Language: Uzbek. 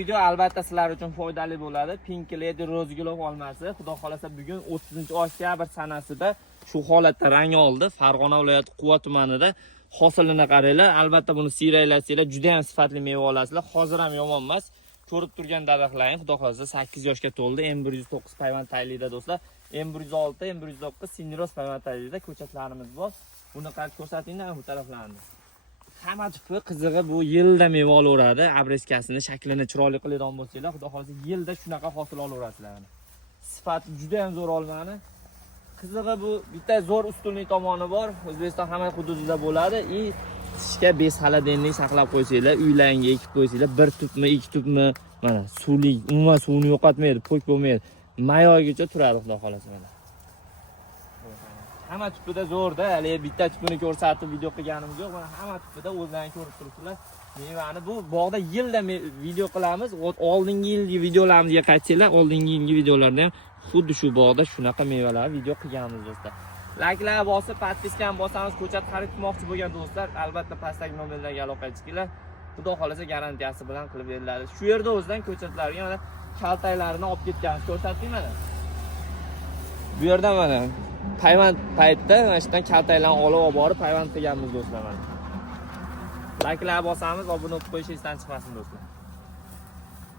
video albatta sizlar uchun foydali bo'ladi. Pink Lady Rozgulov olmasi, xudo xolasa bugun 30-oktyabr sanasida shu holatda rang oldi. Farg'ona viloyati Quva tumanida hosilini qaranglar. Albatta buni siyralasanglar juda ham sifatli meva olasizlar. Hozir ham yomon emas. Ko'rib turgan daraxtlaring xudo xolasa 8 yoshga to'ldi. M109 payvand taylikda do'stlar. M106, M109 Sindiros payvand taylikda ko'chatlarimiz bor. Buni qarab ko'rsatinglar bu taraflarni. Hamma tupi qizig'i bu yilda meva olaveradi. Abreskasini, shaklini chiroyli qiladigan bo'lsanglar, xudo xolasa yilda shunaqa hosil olaverasizlar. Sifati juda ham zo'r olmani. Qizig'i bu bitta zo'r ustunlik tomoni bor. O'zbekiston hamma hududida bo'ladi. Tishga bez xaladenlik saqlab qo'ysanglar, uylaringga ekib qo'ysanglar, bir tupmi, ikki tupmi, mana suvli, umuman suvni yo'qotmaydi, po'k bo'lmaydi. May oyigacha turadi, xudo xolasa mana. Hamma tupida zo'rda, hali bitta tupini ko'rsatib video qilganimiz yo'q. Mana hamma tupida o'zlaringiz ko'rib turibsizlar. Mevani bu bog'da yilda video qilamiz. Oldingi yilgi videolarimizga qaytsanglar, oldingi yilgi videolarda ham xuddi shu bog'da shunaqa mevalar video qilganmiz do'stlar. Likelar bosib, podpiskani bosamiz, ko'chat xarid qilmoqchi bo'lgan do'stlar, albatta pastdagi nomerlarga aloqa qilinglar. Xudo xolasa garantiyasi bilan qilib beriladi. Shu yerda o'zidan ko'chatlarga mana kaltaylarini olib ketganmiz, ko'rsating mana. Bu yerda mana payvand paytda mana shundan kaltaylarni olib borib payvand qilganmiz do'stlar mana. Likelar bosamiz, obuna bo'lib qo'yishingiz chiqmasin do'stlar.